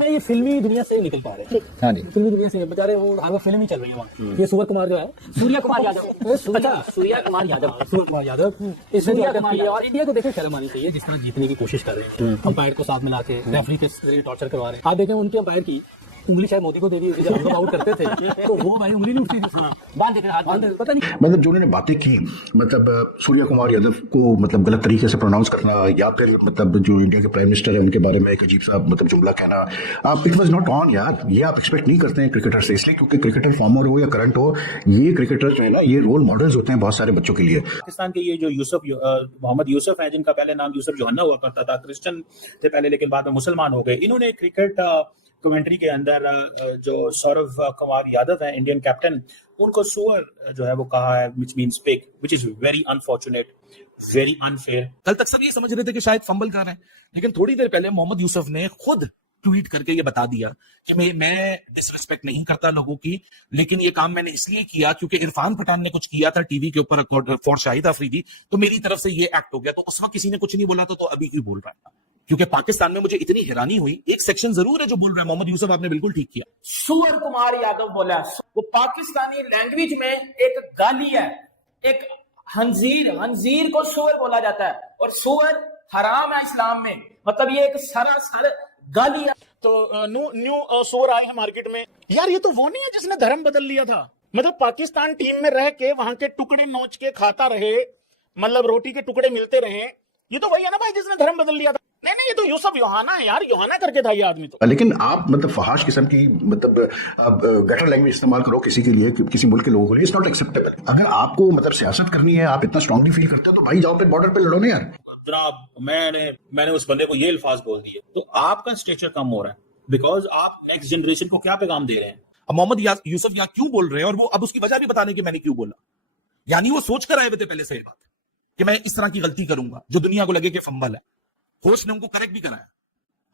में ये फिल्मी दुनिया से निकल पा रहे हैं। हाँ जी, फिल्मी दुनिया से बेचारे वो हर वक्त फिल्म ही चल रही है वहाँ। ये सूर्य कुमार जो है, सूर्य कुमार यादव, अच्छा सूर्य कुमार यादव इस सूर्य कुमार यादव, और इंडिया को देखे शर्म आनी चाहिए जिस तरह जीतने की कोशिश कर रहे हैं, अंपायर को साथ मिला के रेफरी पे टॉर्चर करवा रहे हैं। आप देखें उनके अंपायर की उंगली शायद मोदी को दे दी, जब हम आउट करते थे तो वो भाई उंगली नहीं उठती थी, बांध देते हाथ बांध, पता नहीं मतलब जो उन्होंने बातें की, मतलब सूर्य कुमार यादव को मतलब गलत तरीके से प्रोनाउंस करना, या फिर मतलब जो इंडिया के प्राइम मिनिस्टर है उनके बारे में एक अजीब सा मतलब जुमला कहना, आप इट वाज नॉट ऑन यार। ये आप एक्सपेक्ट नहीं करते हैं क्रिकेटर से, इसलिए क्योंकि क्रिकेटर फॉर्मर हो या करंट हो, ये क्रिकेटर जो है ना, ये रोल मॉडल्स होते हैं बहुत सारे बच्चों के लिए। पाकिस्तान के ये जो मोहम्मद यूसुफ है, जिनका पहले नाम यूसुफ जोहन्ना हुआ करता था, क्रिश्चियन थे पहले लेकिन बाद में मुसलमान हो गए, इन्होंने क्रिकेट कमेंट्री के अंदर जो सौरव कुमार यादव है इंडियन कैप्टन, उनको सुअर जो है वो कहा है, which means pig, which is very unfortunate, very unfair। कल तक सब ये समझ रहे थे कि शायद फंबल कर रहे हैं, लेकिन थोड़ी देर पहले मोहम्मद यूसुफ ने खुद ट्वीट करके ये बता दिया कि मैं डिसरिस्पेक्ट नहीं करता लोगों की, लेकिन ये काम मैंने इसलिए किया क्योंकि इरफान पठान ने कुछ किया था टीवी के ऊपर फॉर शाहिद अफरीदी, तो मेरी तरफ से ये एक्ट हो गया। तो उस वक्त किसी ने कुछ नहीं बोला था, तो अभी ही बोल रहा था, क्योंकि पाकिस्तान में मुझे इतनी हैरानी हुई। एक सेक्शन जरूर है जो बोल रहा है मोहम्मद यूसुफ, आपने बिल्कुल ठीक किया, सुअर कुमार यादव बोला, वो पाकिस्तानी लैंग्वेज में एक गाली है, एक हंजीर को सुअर बोला जाता है, और सुअर हराम है इस्लाम में, मतलब ये एक सरासर गाली है। तो न्यू सुअर आए हैं मार्केट में। यार ये तो वो नहीं है जिसने धर्म बदल लिया था, मतलब पाकिस्तान टीम में रह के वहां के टुकड़े नोच के खाता रहे, मतलब रोटी के टुकड़े मिलते रहे, ये तो वही है ना भाई जिसने धर्म बदल लिया था। नहीं, ये तो यूसुफ योहाना है यार, योहाना करके था ये आदमी तो। लेकिन आप मतलब फहाश किस्म की मतलब गटर लैंग्वेज इस्तेमाल करो किसी के लिए, किसी मुल्क के लोगों के लिए, इट्स नॉट एक्सेप्टेबल। अगर आपको मतलब सियासत करनी है, आप इतना स्ट्रांगली फील करते हो, तो भाई जाओ पे बॉर्डर पे लड़ो ना यार। जनाब मैंने उस बंदे को ये अल्फाज बोल दिए, तो आपका स्टेचर कम हो रहा है, बिकॉज आप नेक्स्ट जनरेशन को क्या पैगाम दे रहे हैं। अब मोहम्मद यूसुफ यहाँ क्यों बोल रहे हैं, और वो अब उसकी वजह भी बताने की मैंने क्यों बोला, यानी वो सोच कर आए हुए थे पहले से ये बात कि मैं इस तरह की गलती करूंगा जो दुनिया को लगे कि फंबल है। होस्ट ने उनको करेक्ट भी कराया,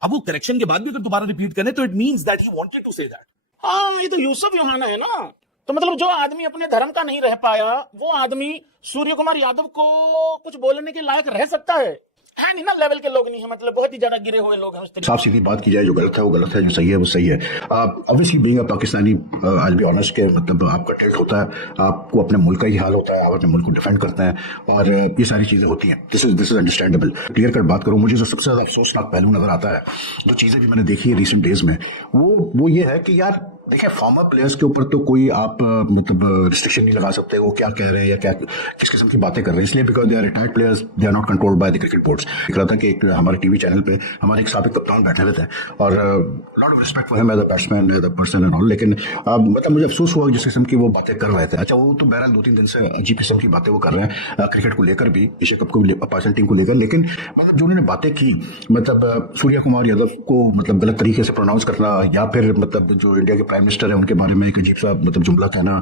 अब वो करेक्शन के बाद भी अगर दोबारा रिपीट करें तो it means that he wanted to say that. हाँ, ये तो यूसुफ योहाना है ना, तो मतलब जो आदमी अपने धर्म का नहीं रह पाया, वो आदमी सूर्य कुमार यादव को कुछ बोलने के लायक रह सकता है नहीं ना, लेवल के लोग नहीं है, मतलब बहुत ही ज्यादा गिरे हुए लोग हैं। साफ सीधी बात की जाए, जो गलत है वो गलत है, जो सही है वो सही है। Obviously being a Pakistani, I will be honest के मतलब आपका टिल्ट होता है, आपको अपने मुल्क का ही हाल होता है, आप अपने मुल्क को डिफेंड करते हैं, और ये सारी चीजें होती हैं। This is understandable. Clear cut बात करूं, मुझे जो सबसे ज्यादा अफसोसनाक पहलू नजर आता है, जो चीजें भी मैंने देखी है रिसेंट डेज में, वो ये है कि यार देखिए, फॉर्मर प्लेयर्स के ऊपर तो कोई आप मतलब रिस्ट्रिक्शन नहीं लगा सकते, वो क्या कह रहे हैं या क्या किस किस्म की बातें कर रहे हैं, इसलिए because they are retired players, they are not controlled by the cricket boards. दिख रहा था कि एक हमारे टीवी चैनल पे हमारे एक साबिक कप्तान बैठे हुए थे, और lot of respect for him as a batsman, as a person and all, लेकिन मतलब मुझे अफसोस हुआ जिस किस्म की वो बातें कर रहे थे। अच्छा, वो तो बहरहाल 2-3 दिन से अजीब किस्म की बातें वो कर रहे हैं क्रिकेट को लेकर भी, एशिया कप को पाकिस्तान टीम को लेकर, लेकिन मतलब जो उन्होंने बातें की, मतलब सूर्य कुमार यादव को मतलब गलत तरीके से प्रोनाउंस करना, या फिर मतलब जो इंडिया के प्राइम मिनिस्टर है उनके बारे में एक अजीब सा मतलब जुमला कहना,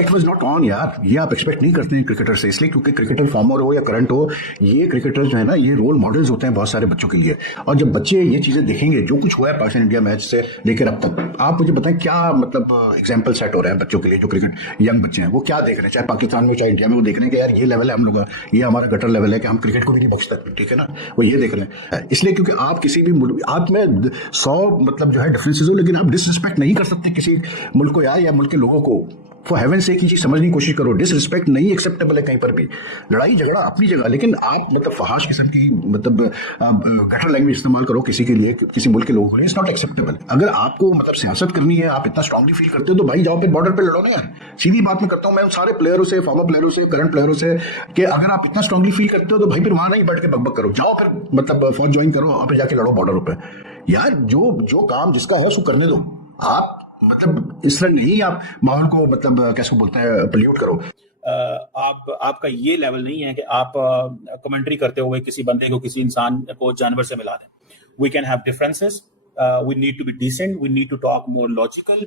इट वाज नॉट ऑन यार। ये आप एक्सपेक्ट नहीं करते हैं क्रिकेटर से, इसलिए क्योंकि क्रिकेटर फॉर्मर हो या करंट हो, ये क्रिकेटर जो है ना, ये रोल मॉडल्स होते हैं बहुत सारे बच्चों के लिए। और जब बच्चे ये चीजें देखेंगे, जो कुछ हुआ है पाकिस्तान इंडिया मैच से लेकर अब तक, आप मुझे बताएं क्या मतलब एग्जाम्पल सेट हो रहा है बच्चों के लिए, जो क्रिकेट यंग बच्चे हैं वो क्या देख रहे हैं, चाहे पाकिस्तान में चाहे इंडिया में, वो देख रहे हैं कि यार ये लेवल है हम लोग का, ये हमारा गटर लेवल है कि हम क्रिकेट को भी नहीं बख्शते, ठीक है ना, वो ये देख रहे हैं। इसलिए क्योंकि आप किसी भी मुल्क, आप में 100 मतलब जो है डिफरेंसेस हो, लेकिन आप डिसरिस्पेक्ट नहीं कर सकते किसी मुल्क को या मुल्क के लोगों को। फॉर हेवन से की चीज समझने की कोशिश करो, डिसरिस्पेक्ट नहीं एक्सेप्टेबल है कहीं पर भी। लड़ाई झगड़ा अपनी जगह, लेकिन आप मतलब फहाश किस्म की मतलब गटर लैंग्वेज इस्तेमाल करो किसी के लिए, किसी मुल्क के लोगों के लिए, इट्स नॉट एक्सेप्टेबल। अगर आपको मतलब सियासत करनी है, आप इतना स्ट्रांगली फील करते हो, तो भाई जाओ पे बॉर्डर पे लड़ो ना यार। सीधी बात मैं करता हूं मैं उन सारे प्लेयरों से, फॉर्मर प्लेयरों से, करंट प्लेयरों से, कि अगर आप इतना स्ट्रांगली फील करते हो तो भाई फिर वहां नहीं बैठ के बकबक करो, जाओ फिर मतलब फौज ज्वाइन करो, आप जाके लड़ो बॉर्डर पे यार। जो काम जिसका है उसको करने दो, आप मतलब इस तरह नहीं आप माहौल को मतलब कैसे बोलते हैं पोल्यूट करो। आपका ये लेवल नहीं है कि आप कमेंट्री करते हुए किसी बंदे को, किसी इंसान को जानवर से मिला दें। We can have differences, we need to be decent, we need to talk more logical,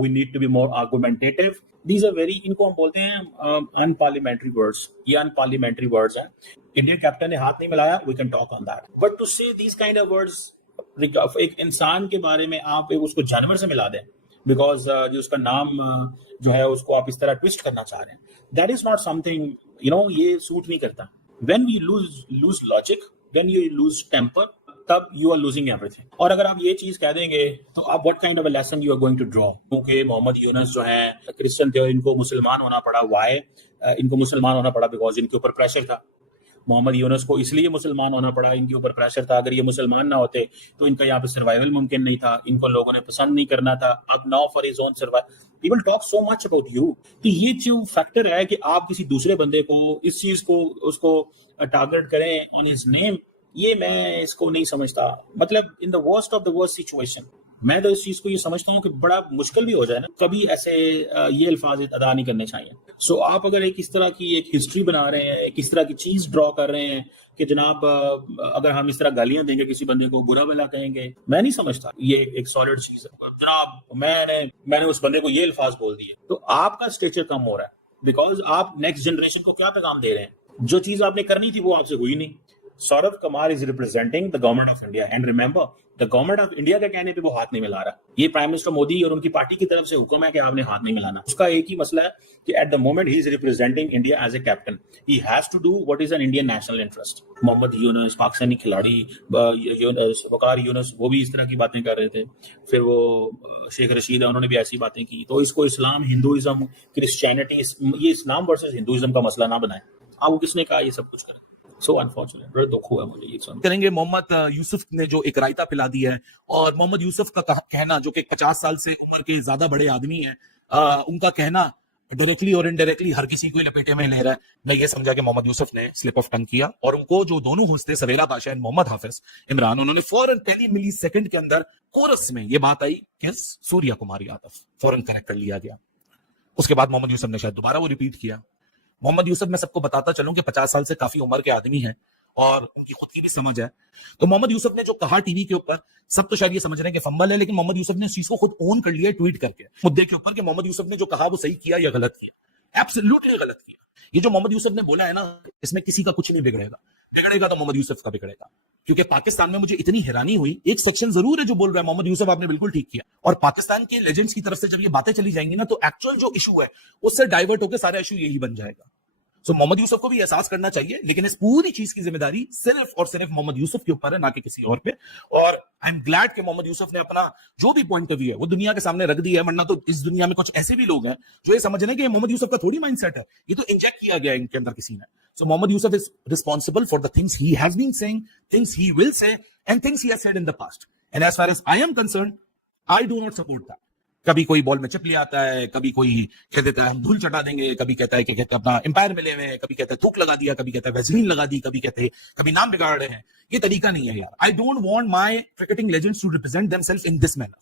we need to be more argumentative. These are very, इनको हम बोलते हैं अनपार्लियामेंट्री वर्ड्स, ये अनपार्लियामेंट्री वर्ड्स हैं। इंडियन कैप्टन ने हाथ नहीं मिलाया, we can talk on that, but to say these kind of words, एक इंसान के बारे में आप उसको जानवर से मिला दें बिकॉज जो उसका नाम जो है उसको आप इस तरह ट्विस्ट करना चाह रहे हैं, that is not something, you know, ये सूट नहीं करता। When we lose logic, when you lose temper, तब यू आर लूजिंग एवरीथिंग। और अगर आप ये चीज कह देंगे तो आप what kind of a lesson you are going to draw. क्योंकि मोहम्मद यूनुस जो है क्रिश्चियन थे, इनको मुसलमान होना पड़ा। वाई? इनको मुसलमान होना पड़ा बिकॉज इनके ऊपर प्रेशर था। मोहम्मद यूनुस को इसलिए मुसलमान होना पड़ा, इनके ऊपर प्रेशर था। अगर ये मुसलमान ना होते तो इनका यहाँ पे सर्वाइवल मुमकिन नहीं था, इनको लोगों ने पसंद नहीं करना था। अब now for his own survival people talk so much about you. तो ये जो फैक्टर है कि आप किसी दूसरे बंदे को इस चीज को उसको टारगेट करें ऑन हिज नेम, ये मैं इसको नहीं समझता। मतलब in the worst of the worst situation मैं तो इस चीज को ये समझता हूँ कि बड़ा मुश्किल भी हो जाए ना, कभी ऐसे ये अल्फाज अदा नहीं करने चाहिए। सो आप अगर एक इस तरह की एक हिस्ट्री बना रहे हैं, एक इस तरह की चीज ड्रॉ कर रहे हैं कि जनाब अगर हम इस तरह गालियां देंगे किसी बंदे को, बुरा भला कहेंगे, मैं नहीं समझता ये एक सॉलिड चीज है। जनाब मैंने उस बंदे को ये अल्फाज बोल दिए, तो आपका स्टेचर कम हो रहा है बिकॉज आप नेक्स्ट जनरेशन को क्या पैगाम दे रहे हैं? जो चीज आपने करनी थी वो आपसे हुई नहीं। Saurabh Kumar is representing the government of India and remember the government of India के कहने पे वो हाथ नहीं मिला रहा। ये प्राइम मिनिस्टर मोदी और उनकी पार्टी की तरफ से हुक्म है कि आपने हाथ नहीं मिलाना। उसका एक ही मसला है कि at the moment he is representing India as a captain, he has to do what is an Indian national interest. Mohammad Yunus Pakistani खिलाड़ी वकार यूनुस वो भी इस तरह की बातें कर रहे थे। फिर वो शेख रशीद उन्होंने भी ऐसी बातें की। तो इसको इस्लाम, हिंदुइज्म, क्रिश्चियनिटी, ये इस्लाम वर्सेस हिंदुइज्म का मसला ना बनाए। आपको किसने कहा ये सब कुछ करें? सो अनफॉर्चुनेट, बड़ा दुख हुआ मुझे ये सुन करेंगे। मोहम्मद यूसुफ ने जो एक रायता पिला दी है, और मोहम्मद यूसुफ का कहना, जो कि 50 साल से उम्र के ज्यादा बड़े आदमी हैं, उनका कहना डायरेक्टली और इनडायरेक्टली हर किसी को लपेटे में ले रहा है। मैं ये समझा कि मोहम्मद यूसुफ ने स्लिप ऑफ टंग किया, और उनको जो दोनों होस्ट थे सवेरा बादशाह एंड मोहम्मद हाफिज इमरान, उन्होंने फौरन पहली मिली सेकंड के अंदर कोरस में ये बात आई कि सूर्या कुमार यादव, फौरन कनेक्ट कर लिया गया। उसके बाद मोहम्मद यूसुफ ने शायद दोबारा वो रिपीट किया। मोहम्मद यूसुफ, मैं सबको बताता चलूं कि 50 साल से काफी उम्र के आदमी हैं और उनकी खुद की भी समझ है। तो मोहम्मद यूसुफ ने जो कहा टीवी के ऊपर, सब तो शायद ये समझ रहे हैं कि फंबल है, लेकिन मोहम्मद यूसुफ ने इस चीज को खुद ओन कर लिया ट्वीट करके मुद्दे के ऊपर कि मोहम्मद यूसुफ ने जो कहा वो सही किया या गलत किया। एब्सोल्युटली गलत किया। ये जो मोहम्मद यूसुफ ने बोला है ना, इसमें किसी का कुछ नहीं बिगड़ेगा। बिगड़ेगा तो मोहम्मद यूसुफ का बिगड़ेगा। क्योंकि पाकिस्तान में मुझे इतनी हैरानी हुई, एक सेक्शन जरूर है जो बोल रहा है मोहम्मद यूसुफ आपने बिल्कुल ठीक किया, और पाकिस्तान के लेजेंड्स की तरफ से जब ये बातें चली जाएंगी ना, तो एक्चुअल जो इशू है उससे डाइवर्ट होकर सारा इशू यही बन जाएगा। सो मोहम्मद यूसुफ को भी एहसास करना चाहिए, लेकिन इस पूरी चीज की जिम्मेदारी सिर्फ और सिर्फ मोहम्मद यूसुफ के ऊपर है, ना कि किसी और पे। और आई एम ग्लैड कि मोहम्मद यूसुफ ने अपना जो भी पॉइंट ऑफ व्यू है वो दुनिया के सामने रख दिया है, वरना तो इस दुनिया में कुछ ऐसे भी लोग हैं जो ये समझ रहे हैं कि मोहम्मद यूसुफ का थोड़ी माइंडसेट है, ये तो इंजेक्ट किया गया है इनके अंदर किसी ने। So Mohammad Yusuf is responsible for the things he has been saying, things he will say, and things he has said in the past. And as far as I am concerned, I do not support that. कभी कोई ball में chip ले आता है, कभी कोई कह देता है हम धूल चटा देंगे, कभी कहता है कि अपना एम्पायर मिले हुए हैं, कभी कहता है थूक लगा दिया, कभी कहता है वैसलीन लगा दी, कभी कहते हैं कभी नाम बिगाड़ रहे हैं। ये तरीका नहीं है यार। I don't want my cricketing legends to represent themselves in this manner.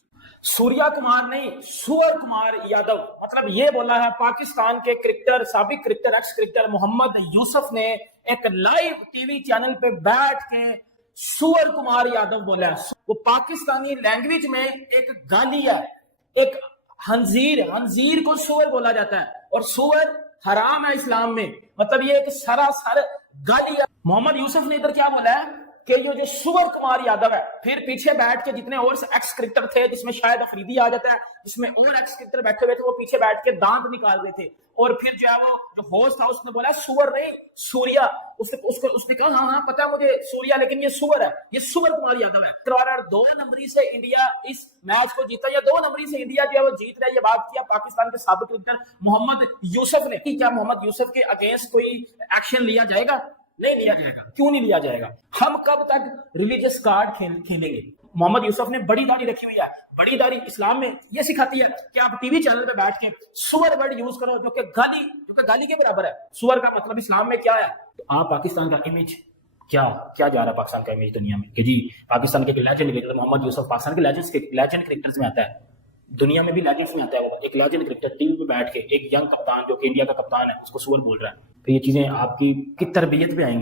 Surya Kumar नहीं, सूर्य कुमार यादव, मतलब ये बोला है पाकिस्तान के क्रिकेटर, साबिक cricketer, ex cricketer Mohammad Yousuf ने एक लाइव टीवी चैनल पे बैठ के सूर्य कुमार यादव बोला है। वो पाकिस्तानी लैंग्वेज में एक गाली है, एक हंजीर को सूअर बोला जाता है, और सूअर हराम है इस्लाम में। मतलब ये एक सरासर गाली है। मोहम्मद यूसुफ ने इधर क्या बोला है कि ये जो सूर्य कुमार यादव है, फिर पीछे बैठ के जितने और एक्स क्रिकेटर थे, जिसमें शायद अफरीदी आ जाता है, जिसमें और एक्स क्रिकेटर बैठे हुए थे, वो पीछे बैठ के दांत निकाल रहे थे। और फिर जो है वो जो होस्ट था उसने बोला सूअर नहीं सूर्या। उसने कहा हाँ पता है मुझे सूर्या, लेकिन ये सूअर है, ये सूर्य कुमार यादव है। 2 नंबरी से इंडिया इस मैच को जीता, या 2 नंबरी से इंडिया जो है वो जीत रहा है। ये बात किया पाकिस्तान के साबिक क्रिकेटर मोहम्मद यूसुफ ने। क्या मोहम्मद यूसुफ के अगेंस्ट कोई एक्शन लिया जाएगा? नहीं लिया जाएगा। क्यों नहीं लिया जाएगा? हम कब तक रिलीजियस कार्ड खेलेंगे? मोहम्मद यूसुफ ने बड़ी दाढ़ी रखी हुई है। बड़ी दाढ़ी इस्लाम में ये सिखाती है कि आप टीवी चैनल पे बैठ के सुअर वर्ड यूज करो, जो कि गाली के बराबर है। सुअर का मतलब इस्लाम में क्या है? तो आप पाकिस्तान का इमेज क्या जा रहा है, पाकिस्तान का इमेज दुनिया में कि जी पाकिस्तान के लेजेंड क्रिकेटर मोहम्मद यूसुफ पाकिस्तान के लेजेंड क्रिकेटर्स में आता है, दुनिया में भी लेजेंड्स में आता है। वो एक लेजेंड क्रिकेटर टीवी पे बैठ के एक यंग कप्तान जो कि इंडिया का कप्तान है उसको सुअर बोल रहा है। तो ये चीजें आपकी तरबियत पे आएंगी।